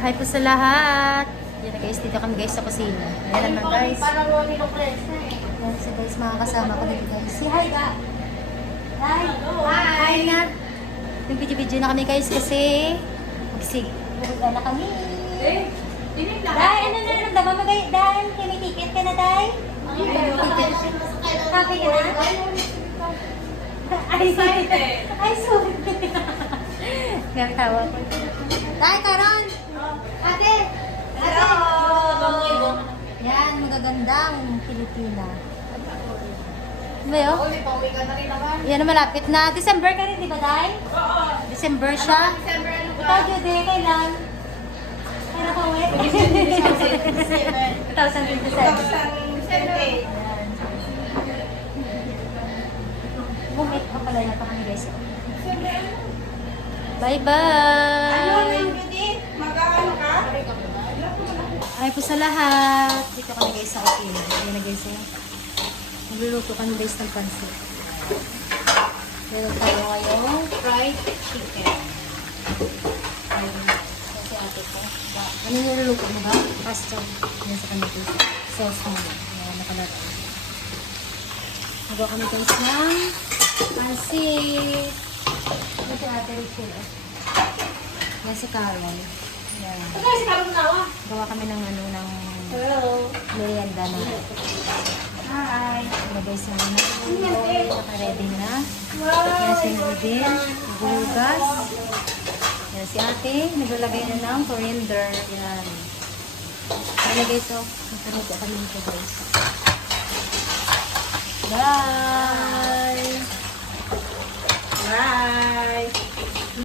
Hi po sa lahat. Yan na guys, dito kami guys sa kusina. Ayan naman guys. Yan so guys, mga kasama ko dito guys. Si hi ka. Hi. Hi na. Yung video-video na kami guys kasi magsigurga na kami. Day, ano na naramdaman mo guys? Day, may ticket ka na Day? Happy ka na? Ay, sorry. Ngayon tawa ko. Day, Karon! Ate! Ate! Yan, magagandang Pilipina. Ano ba yun? Pauwi ka na rin naman. Yan, malapit na. December ka rin, di ba, Day? Oo. December siya. December ano ba? Ikaw, Judy, kailan? Kailan ka uwi? 2027. 2028. Bumit pa pala na pa kami, guys. December ano? Bye-bye! Ano yung Judy? Mag-ano ka? Ay po sa lahat. Dito kami guys sa kusina. Ayan na guys. Magluluto kami guys ng pansit. Meron tayo ngayong fried chicken. Ayun. Kasi ate ko. Ano yung niluluto mo ba? Pasta. Ayan sa kanya guys. Sauce mo. Ayan, nakalata. Magawa kami guys ng pansit. Ito si ate Rachel. Yan si Carol. Ayan. Ano si Karong Nawa? Gawa kami ng ano, ng Hello. merienda na. Hi. Ilagay sa mga naka-ready na. Yan si Nudin, bugas. Yan si ate, naglalagay na ng coriander. Yan. Nalagay ito. Nakaluto kami nito guys. Bye! Bye.